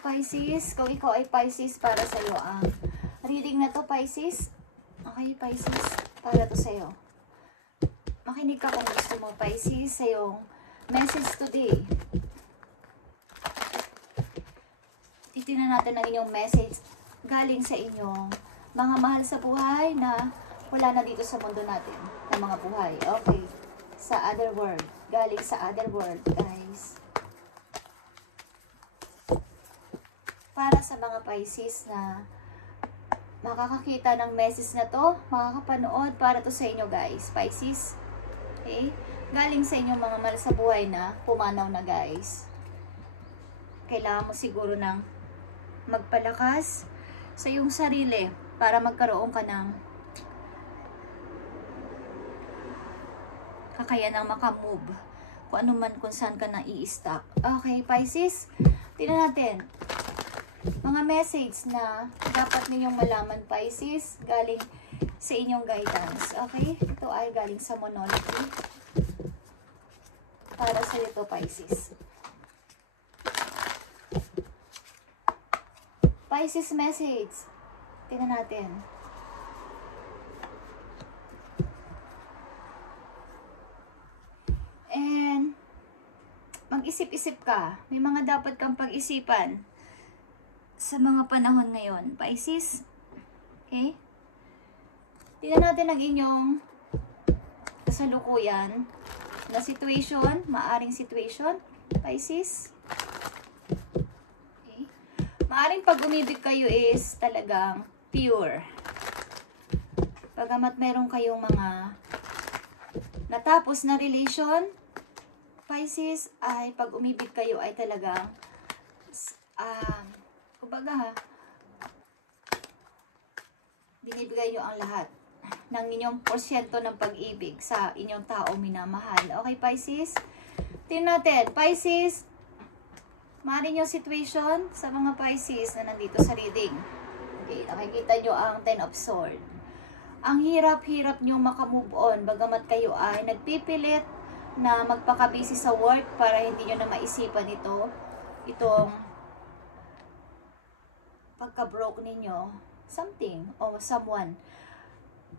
Pisces. Kung ikaw ay Pisces, para sa'yo ang reading na to, Pisces. Okay, Pisces, para to sa'yo. Makinig ka kung gusto mo, Pisces, sa iyong message today. Titignan natin ang inyong message galing sa inyong mga mahal sa buhay na wala na dito sa mundo natin, ng mga buhay. Okay, sa other world. Galing sa other world, guys. Para sa mga Pisces na makakakita ng message na to, makakapanood, para to sa inyo, guys, Pisces. Okay? Galing sa inyong mga mahal sa buhay na pumanaw na, guys. Kailangan mo siguro ng magpalakas sa iyong sarili para magkaroon ka ng kakayanang makamove kung ano man, kung saan ka na i-stop. Okay, Pisces? Tingnan natin mga message na dapat ninyong malaman, Pisces, galing sa inyong guidance. Okay? Ito ay galing sa Monology. Para sa ito, Pisces. Pisces message. Tingnan natin. And mag-isip-isip ka. May mga dapat kang pag-isipan sa mga panahon ngayon, Pisces. Okay? Tingnan natin ang inyong kasalukuyan na situation, maaring situation, Pisces. Okay? Maaring pag umibig kayo is talagang pure. Pagamat meron kayong mga natapos na relation, Pisces, ay pag umibig kayo ay talagang kumbaga, binibigay nyo ang lahat ng inyong porsyento ng pag-ibig sa inyong taong minamahal. Okay, Pisces? Tingnan natin. Pisces, maaaring yung situation sa mga Pisces na nandito sa reading. Okay, nakikita nyo ang Ten of Swords. Ang hirap-hirap nyo makamove on, bagamat kayo ay nagpipilit na magpakabisi sa work para hindi nyo na maisipan itong pagka-broke ninyo, something or someone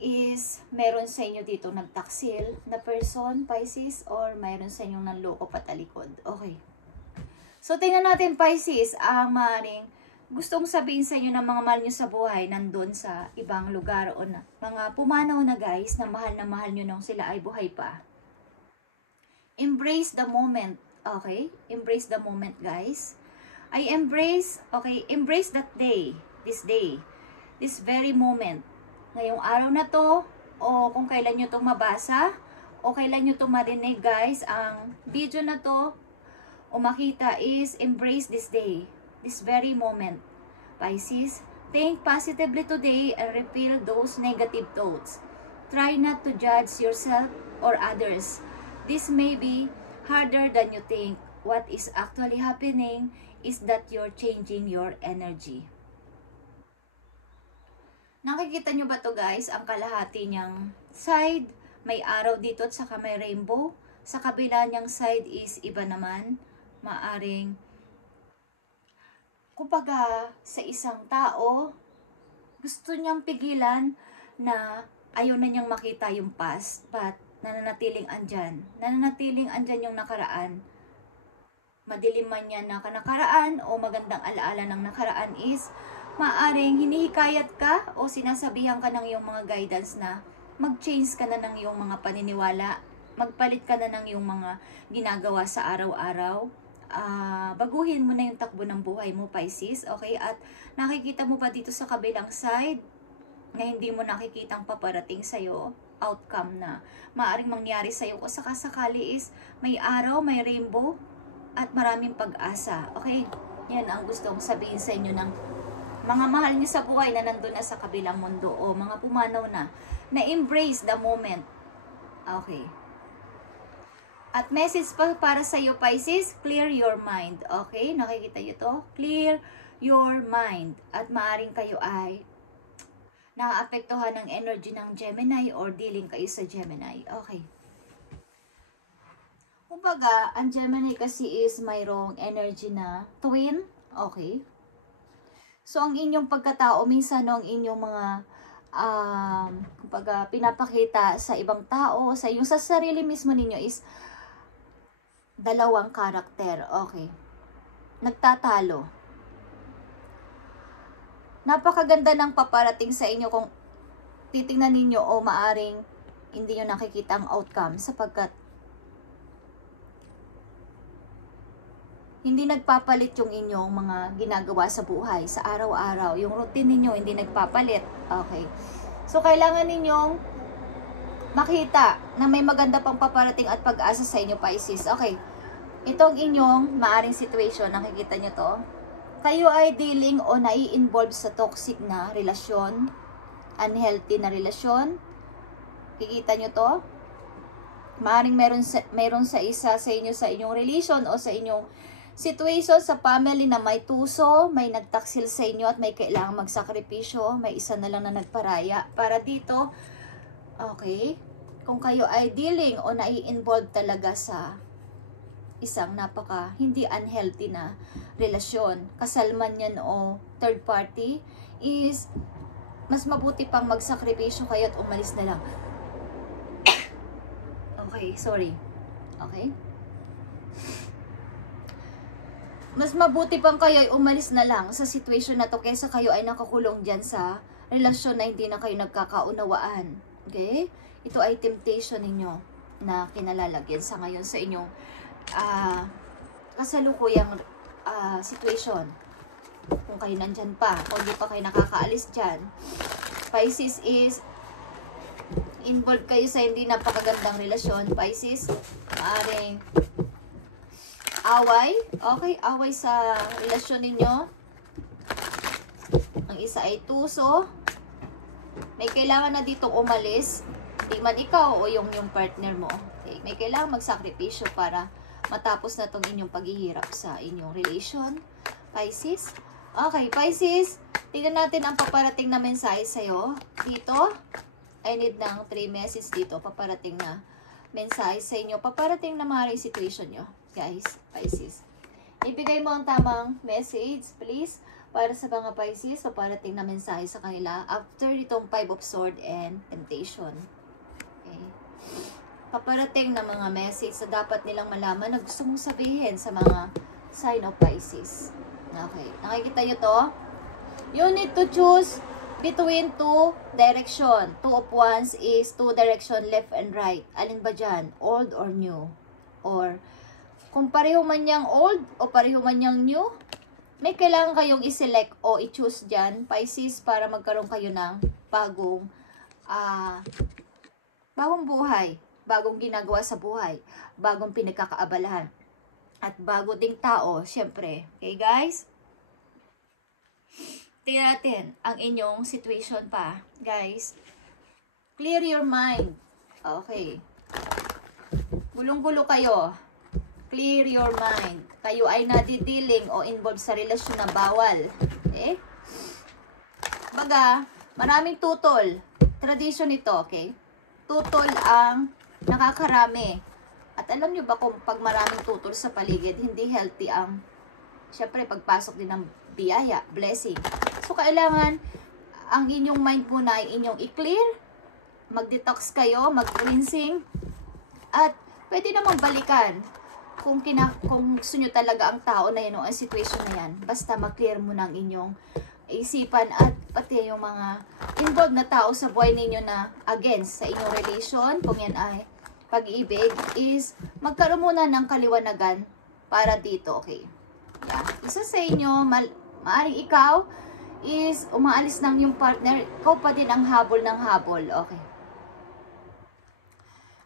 is meron sa inyo dito nagtaksil na person, Pisces, or meron sa inyong nanloko patalikod. Okay. So, tingnan natin, Pisces, ang maaaring gustong sabihin sa inyo ng mga mahal nyo sa buhay nandun sa ibang lugar o na, mga pumanaw na, guys, na mahal nyo nung sila ay buhay pa. Embrace the moment. Okay? Embrace the moment, guys. I embrace, okay, embrace that day, this very moment. Ngayong araw na to, o kung kailan nyo itong mabasa, o kailan nyo itong marinig, guys, ang video na to, o makita is, embrace this day, this very moment. Pisces, think positively today and repel those negative thoughts. Try not to judge yourself or others. This may be harder than you think. What is actually happening is that you're changing your energy. Nakikita nyo ba to, guys? Ang kalahati niyang side, may araw dito at saka may rainbow. Sa kabila niyang side is iba naman. Maaring, kumbaga, sa isang tao, gusto niyang pigilan na ayaw na niyang makita yung past, but nananatiling andyan. Nananatiling andyan yung nakaraan. Madilim man yan na nakaraan o magandang alaala ng nakaraan is maaring hinihikayat ka o sinasabihan ka ng iyong mga guidance na mag-change ka na ng iyong mga paniniwala, magpalit ka na ng iyong mga ginagawa sa araw-araw, baguhin mo na yung takbo ng buhay mo, Pisces, okay? At nakikita mo ba dito sa kabilang side na hindi mo nakikitang paparating sa'yo, outcome na maaring mangyari sa'yo o sakasakali is may araw, may rainbow, at maraming pag-asa. Okay? Yan ang gustong sabihin sa inyo ng mga mahal niyo sa buhay na nandun na sa kabilang mundo o mga pumanaw na embrace the moment. Okay. At message pa para sa iyo, Pisces, clear your mind. Okay? Nakikita niyo to? Clear your mind. At maaring kayo ay naaapektuhan ng energy ng Gemini or dealing kayo sa Gemini. Okay. Kumbaga, ang Gemini kasi is mayroong energy na twin Okay? So, ang inyong pagkatao, minsan ang inyong mga kumbaga, pinapakita sa ibang tao, sa sarili mismo ninyo is dalawang karakter. Okay. Nagtatalo. Napakaganda ng paparating sa inyo kung titingnan ninyo o maaring hindi nyo nakikita ang outcome sapagkat hindi nagpapalit yung inyong mga ginagawa sa buhay, sa araw-araw. Yung routine ninyo hindi nagpapalit. Okay. So, kailangan ninyong makita na may maganda pang paparating at pag-asa sa inyo, Pisces. Okay. Itong inyong maaring situation, nakikita nyo to. Kayo ay dealing o nai-involve sa toxic na relasyon, unhealthy na relasyon. Kikita nyo to. Maaring meron sa isa sa inyo sa inyong relation o sa inyong situation sa family na may tuso, may nagtaksil sa inyo at may kailangang magsakripisyo, may isa na lang na nagparaya para dito. Okay? Kung kayo ay dealing o nai-involve talaga sa isang napaka hindi unhealthy na relasyon, kasal man yan o third party, is mas mabuti pang magsakripisyo kayo at umalis na lang. Okay, sorry. Okay? Mas mabuti pang kayo ay umalis na lang sa situation na to kaysa kayo ay nakakulong dyan sa relasyon na hindi na kayo nagkakaunawaan. Okay? Ito ay temptation ninyo na kinalalagyan sa ngayon sa inyong kasalukuyang situation. Kung kayo nandyan pa, kung hindi pa kayo nakakaalis dyan. Pisces is involved kayo sa hindi napakagandang relasyon. Pisces, maaring away. Okay, away sa relasyon ninyo. Ang isa ay tuso. May kailangan na dito umalis. Di man ikaw o yung partner mo. Okay, may kailangan magsakripisyo para matapos na itong inyong paghihirap sa inyong relation. Pisces. Okay, Pisces. Tingnan natin ang paparating na mensahe sa'yo. Dito, I need ng 3 messages dito. Paparating na mensahe sa inyo. Paparating na maaaring situation nyo. Guys, Pisces. Ibigay mo ang tamang message, please, para sa mga Pisces. Paparating na mensahe sa kanila after itong 5 of Swords and Temptation. Okay. Paparating na mga message na dapat nilang malaman na gusto mong sabihin sa mga sign of Pisces. Okay. Nakikita nyo to? You need to choose between 2 direction. 2 of Wands is 2 direction, left and right. Alin ba dyan? Old or new? Or kung pareho man niyang old o pareho man niyang new, may kailangan kayong i-select o i-choose dyan, Pisces, para magkaroon kayo ng bagong buhay, bagong ginagawa sa buhay, bagong pinagkakaabalahan, at bago ding tao, syempre. Okay, guys? Tingnan natin ang inyong situation pa, guys. Clear your mind. Okay. Gulong-gulo kayo. Clear your mind. Kayo ay nadidealing o involved sa relasyon na bawal. Okay? Baga, maraming tutol. Tradition ito, okay? Tutol ang nakakarami. At alam nyo ba kung pag maraming tutol sa paligid, hindi healthy ang, syempre, pagpasok din ng biyaya, blessing. So, kailangan ang inyong mind muna ay inyong i-clear, mag-detox kayo, mag-cleansing, at pwede namang balikan kung gusto nyo talaga ang tao na yan o ang situation na yan. Basta mag-clear mo ng inyong isipan at pati yung mga involved na tao sa buhay ninyo na against sa inyong relation, kung yan ay pag-ibig, is magkaroon muna ng kaliwanagan para dito, okay? Yeah. Isa sa inyo, maaaring ikaw is umaalis ng yung partner, ikaw pa din ang habol ng habol, okay?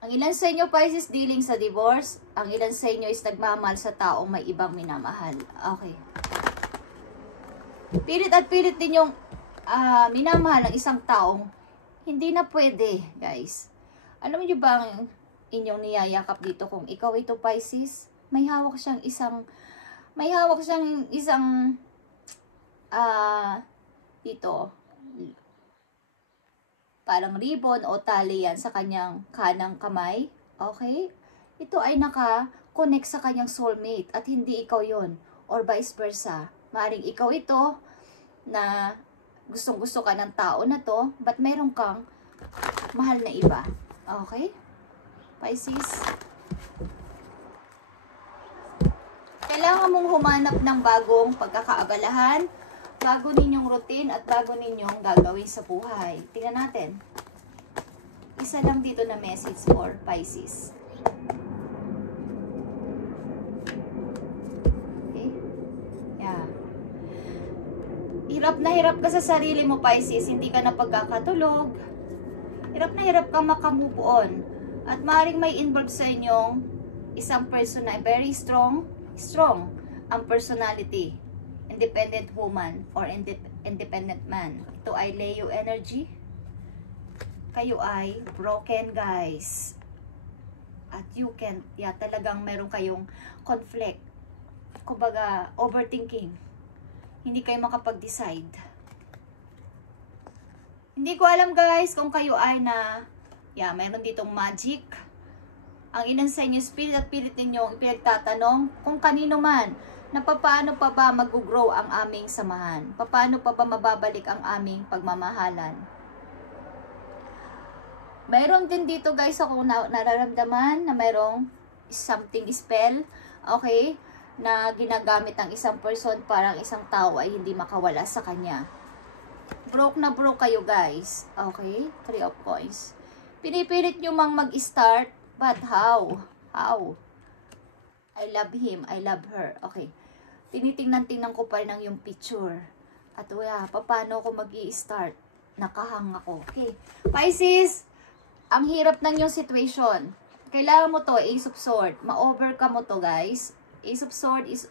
Ang ilan sa inyo, Pisces, dealing sa divorce. Ang ilan sa inyo is nagmamahal sa taong may ibang minamahal. Okay. Pilit at pilit din yung minamahal ng isang taong hindi na pwede, guys. Alam niyo ba ang inyong niyayakap dito kung ikaw ito, Pisces? May hawak siyang isang dito, parang ribbon o tali yan sa kanyang kanang kamay. Okay? Ito ay naka-connect sa kanyang soulmate at hindi ikaw yon, or vice versa. Maaaring ikaw ito na gustong-gusto ka ng tao na to, but meron kang mahal na iba. Okay? Pisces. Kailangan mong humanap ng bagong pagkakaabalahan, bago ninyong routine at bago ninyong gagawin sa buhay. Tingnan natin. Isa lang dito na message for Pisces. Okay? Yeah. Hirap na hirap ka sa sarili mo, Pisces. Hindi ka na pagkakatulog. Hirap na hirap ka makamove on. At maaaring may involved sa inyong isang person na very strong ang personality. Independent woman or independent man. Ito ay Leo energy. Kayo ay broken, guys. At you can, talagang meron kayong conflict. Kumbaga, overthinking. Hindi kayo makapag-decide. Hindi ko alam, guys, kung kayo ay meron ditong magic. Ang inansa inyo, spirit at pilit ninyo, ipinagtatanong kung kanino man, na paano pa ba mag-grow ang aming samahan? Paano pa ba mababalik ang aming pagmamahalan? Mayroon din dito, guys, ako nararamdaman na mayroong something spell, okay, na ginagamit ng isang person para ang isang tao ay hindi makawala sa kanya. Broke na broke kayo, guys. Okay? 3 of coins. Pinipilit nyo mang mag-start, but how? How? I love him, I love her. Okay. Tinitingnan ko pa rin ang yung picture. At paano ako mag-i-start? Nakahang ako. Okay. Pisces, ang hirap ng yung situation. Kailangan mo to, Ace of Sword. Ma-overcome mo to, guys. Ace of Sword is,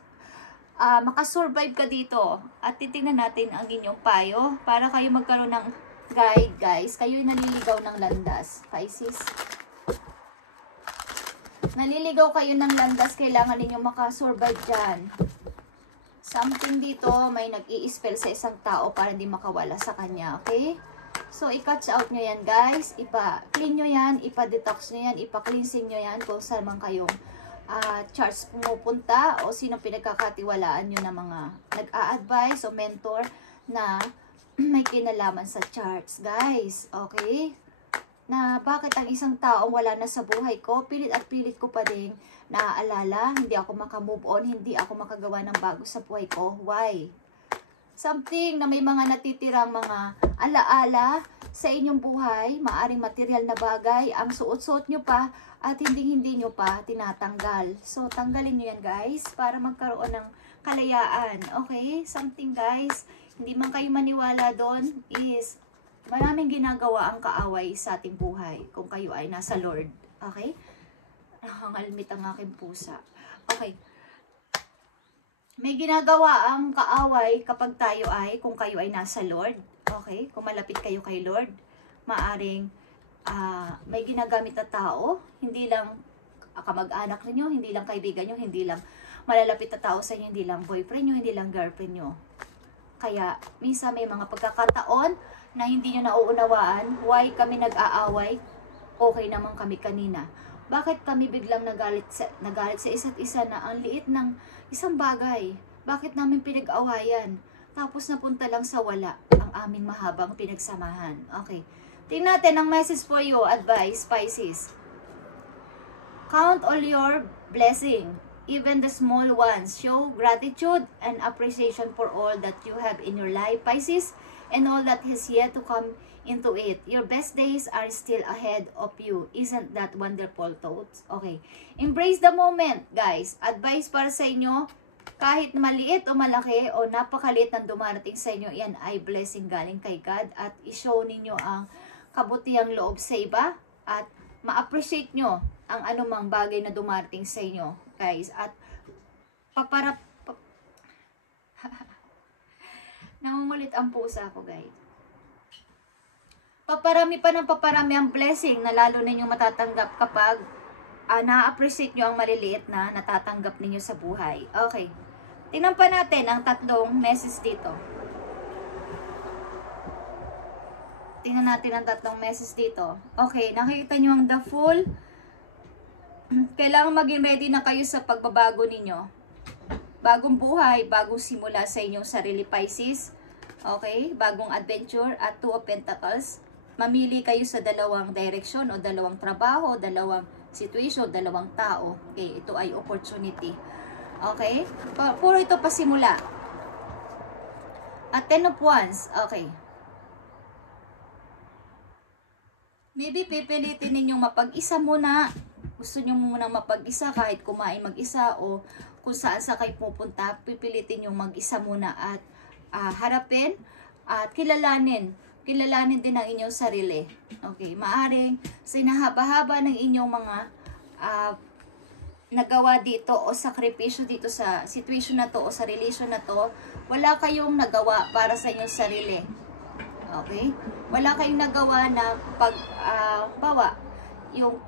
makasurvive ka dito. At titingnan natin ang inyong payo para kayo magkaroon ng guide, guys. Kayo'y naliligaw ng landas. Pisces. Naliligaw kayo ng landas, kailangan ninyong makasurvive dyan. Something dito, may nag-i-spell sa isang tao para hindi makawala sa kanya, okay? So, i-catch out nyo yan, guys. Ipa-clean nyo yan, ipa-detox nyo yan, ipa-cleansing nyo yan kung saan man kayong charts pumupunta o sino pinagkakatiwalaan nyo na mga nag-a-advise o mentor na may kinalaman sa charts, guys. Okay? Na bakit ang isang taong wala na sa buhay ko, pilit at pilit ko pa din naaalala, hindi ako makamove on, hindi ako makagawa ng bago sa buhay ko. Why? Something na may mga natitirang mga alaala sa inyong buhay, maaring material na bagay, ang suot-suot nyo pa at hindi nyo pa tinatanggal. So, tanggalin nyo yan, guys, para magkaroon ng kalayaan. Okay? Something, guys, hindi man kayo maniwala doon is maraming ginagawa ang kaaway sa ating buhay kung kayo ay nasa Lord. Okay? Nakangalmit ang aking pusa. Okay. May ginagawa ang kaaway kapag kung kayo ay nasa Lord. Okay? Kung malapit kayo kay Lord, maaring may ginagamit na tao, hindi lang kamag-anak ninyo, hindi lang kaibigan nyo, hindi lang malalapit na tao sa inyo, hindi lang boyfriend nyo, hindi lang girlfriend nyo. Kaya, minsan may mga pagkakataon na hindi nyo nauunawaan, why kami nag-aaway, okay naman kami kanina. Bakit kami biglang nagalit sa isa't isa na ang liit ng isang bagay? Bakit namin pinag-awayan? Tapos napunta lang sa wala ang aming mahabang pinagsamahan. Okay. Tingnan natin ang message for you, advice, Pisces. Count all your blessing, even the small ones. Show gratitude and appreciation for all that you have in your life, Pisces, and all that is yet to come into it. Your best days are still ahead of you. Isn't that wonderful thoughts? Okay. Embrace the moment, guys. Advice para sa inyo, kahit maliit o malaki o napakaliit ng dumarating sa inyo, yan ay blessing galing kay God at i-show ninyo ang kabutihang loob sa iba at ma-appreciate nyo ang anumang bagay na dumarating sa inyo, guys. At nangungulit ang pusa ko, guys. Paparami pa ng paparami ang blessing na lalo ninyong matatanggap kapag na-appreciate nyo ang maliliit na natatanggap ninyo sa buhay. Okay. Tingnan pa natin ang tatlong message dito. Tingnan natin ang tatlong message dito. Okay, nakikita nyo ang the Fool. Kailangan maging ready na kayo sa pagbabago ninyo. bagong buhay, bagong simula sa inyong sarili, Pisces. Okay? Bagong adventure at Two of Pentacles. Mamili kayo sa dalawang direksyon o dalawang trabaho, dalawang situation, dalawang tao. Okay? Ito ay opportunity. Okay? Puro ito pasimula. At Ten of Wands. Okay. Maybe pipilitin ninyong mapag-isa muna. Gusto nyo munang mapag-isa kahit kumain mag-isa o kung saan sa kayo pupunta, pipilitin yung mag-isa muna at harapin at kilalanin. Kilalanin din ang inyong sarili. Okay, maaring sinahaba-haba ng inyong mga nagawa dito o sakripisyo dito sa situation na to o sa relation na to, wala kayong nagawa para sa inyong sarili. Okay? Wala kayong nagawa na bawa yung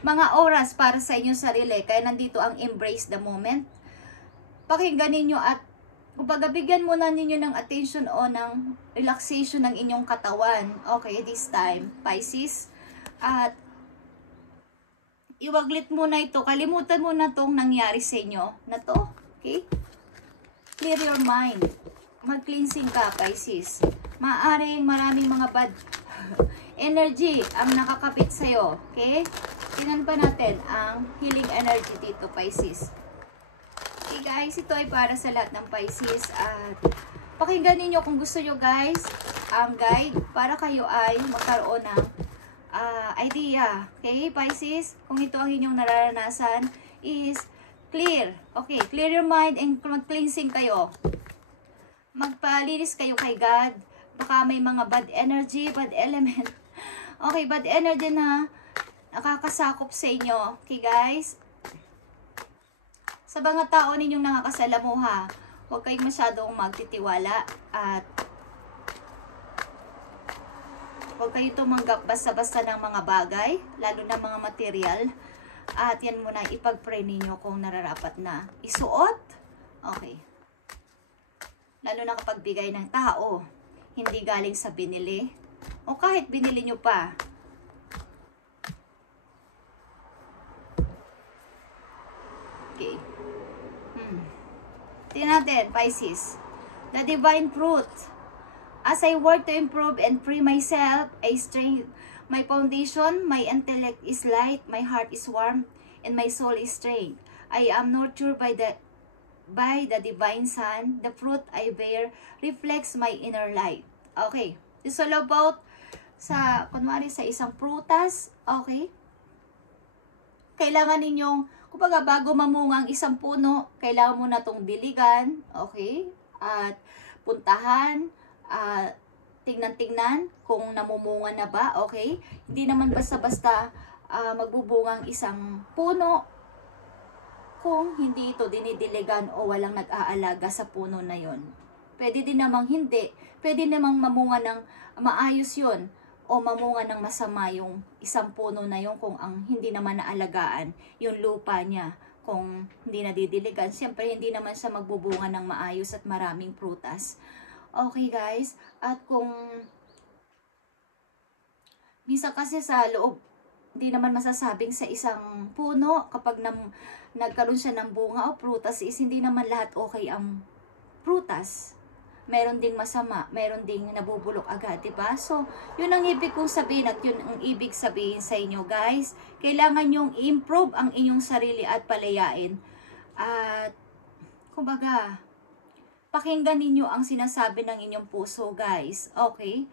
mga oras para sa inyong sarili. Kaya nandito ang embrace the moment. Pakinggan ninyo at kumbaga bigyan muna ninyo ng attention o ng relaxation ng inyong katawan. Okay, this time, Pisces. At iwaglit muna ito. Kalimutan mo na itong nangyari sa inyo na to. Okay? Clear your mind. Mag-cleansing ka, Pisces. Maaring maraming mga bad energy ang nakakapit sa'yo. Okay? Tingnan pa natin ang healing energy dito, Pisces. Okay guys, ito ay para sa lahat ng Pisces. At pakinggan ninyo kung gusto nyo guys, ang guide para kayo ay magkaroon ng idea. Okay, Pisces? Kung ito ang inyong nararanasan is clear. Okay, clear your mind and mag-cleansing kayo. Magpalinis kayo kay God. Baka may mga bad energy, bad element. Okay, bad energy na nakakasakop sa inyo. Okay, guys? Sa mga tao ninyong nakakasalamuha, huwag kayong masyadong magtitiwala at huwag kayong tumanggap basta-basta ng mga bagay, lalo na mga material. At yan muna ipag-pray ninyo kung nararapat na isuot. Okay. Lalo na kapag bigay ng tao, hindi galing sa binili. O kahit binili nyo pa. Okay. Tingnan natin, Pisces. The divine fruit. As I work to improve and free myself, I strengthen my foundation, my intellect is light, my heart is warm, and my soul is strength. I am nurtured by the divine sun. The fruit I bear reflects my inner light. Okay. It's all about kunwari sa isang prutas. Okay. Kailangan ninyong, kumbaga bago mamunga ang isang puno, kailangan mo na itong diligan. Okay. At puntahan. Tingnan-tingnan kung namumunga na ba. Okay. Hindi naman basta-basta magbubunga ang isang puno kung hindi ito dinidiligan o walang nag-aalaga sa puno na yon. Pwede din namang hindi. Pwede namang mamunga ng maayos yon o mamunga ng masama yung isang puno na yon kung ang hindi naman naalagaan yung lupa niya. Kung hindi nadidiligan, siyempre hindi naman siya magbubunga ng maayos at maraming prutas. Okay guys, at kung minsan kasi sa loob, hindi naman masasabing sa isang puno kapag nagkaroon siya ng bunga o prutas is hindi naman lahat okay ang prutas. Meron ding masama, meron ding nabubulok agad, diba? So, yun ang ibig kong sabihin at yun ang ibig sabihin sa inyo guys. Kailangan nyong improve ang inyong sarili at palayain. At, kumbaga, pakinggan ninyo ang sinasabi ng inyong puso guys. Okay?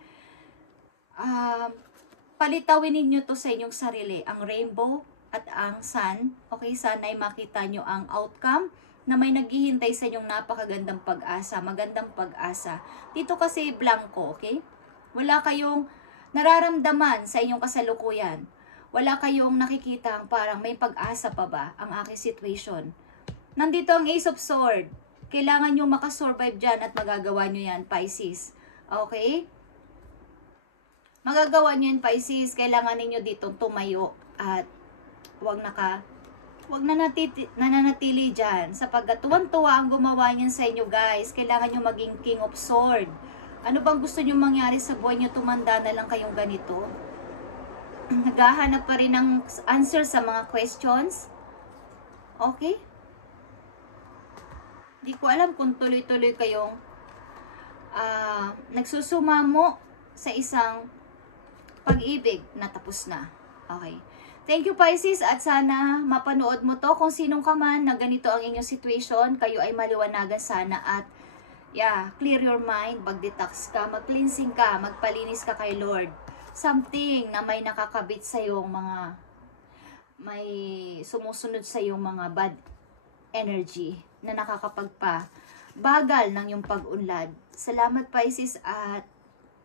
Palitawin ninyo to sa inyong sarili, ang rainbow at ang sun. Okay, sana ay makita nyo ang outcome na may naghihintay sa inyong napakagandang pag-asa, magandang pag-asa. Dito kasi blanco, okay? Wala kayong nararamdaman sa inyong kasalukuyan. Wala kayong nakikita ang parang may pag-asa pa ba ang aking situation. Nandito ang Ace of Swords. Kailangan nyo makasurvive dyan at magagawa nyo yan, Pisces. Okay? Magagawa nyo yan, Pisces. Kailangan ninyo dito tumayo at wag nananatili dyan. Sapagkat tuwan-tuwa ang gumawa niyan sa inyo, guys. Kailangan nyo maging King of Swords. Ano bang gusto nyo mangyari sa buhay nyo? Tumanda na lang kayong ganito. Naghahanap pa rin ng answer sa mga questions. Okay? Di ko alam kung tuloy-tuloy kayong nagsusumamo sa isang pag-ibig na tapos na. Okay. Thank you, Pisces, at sana mapanood mo to. Kung sinong ka man na ganito ang inyong situation, kayo ay maliwanagan sana at clear your mind, mag-detox ka, mag-cleansing ka, magpalinis ka kay Lord. Something na may nakakabit sa yung mga, may sumusunod sa yung mga bad energy na nakakapagpabagal ng yung pag-unlad. Salamat, Pisces, at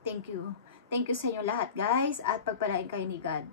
thank you. Thank you sa inyo lahat, guys, at pagpalain kayo ni God.